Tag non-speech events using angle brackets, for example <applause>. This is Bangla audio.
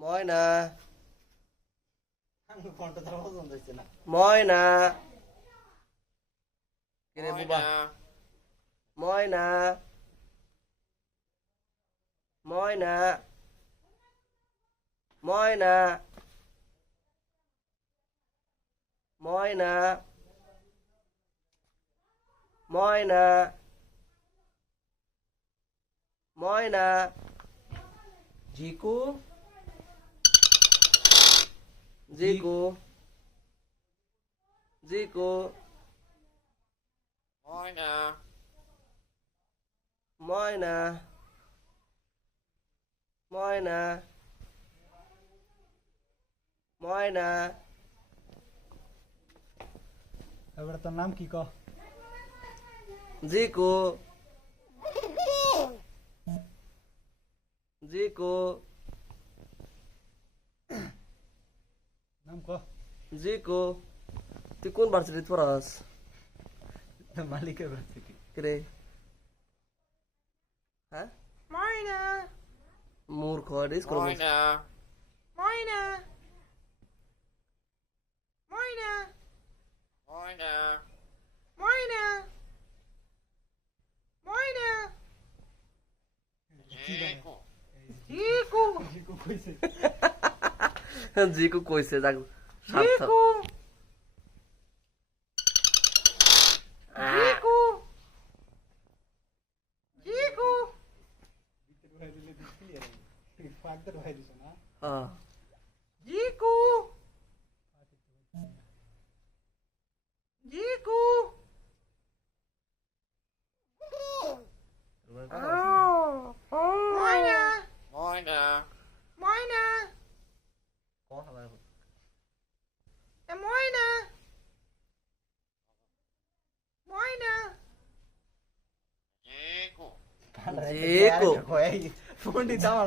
ময়না। ময়না। কিরে বুবা? ময়না। ময়না। ময়না। ময়না। ময়না। ময়না। জিকু? জিকু জিকু Moina. ময়না ময়না ময়না এবার তোর নাম কি ক Jiku Jiku Namco. ko, Ti kun barcidit for us. The Malika barcidit. Kre. Huh? Moina. More cards. Moina. Moina. Moina. Moina. Moina. Moina. Zico. Zico. Zico coisa. <laughs> Jiku কইছে যাক সার্থক Jiku. Jiku. Diego. <laughs> Diego.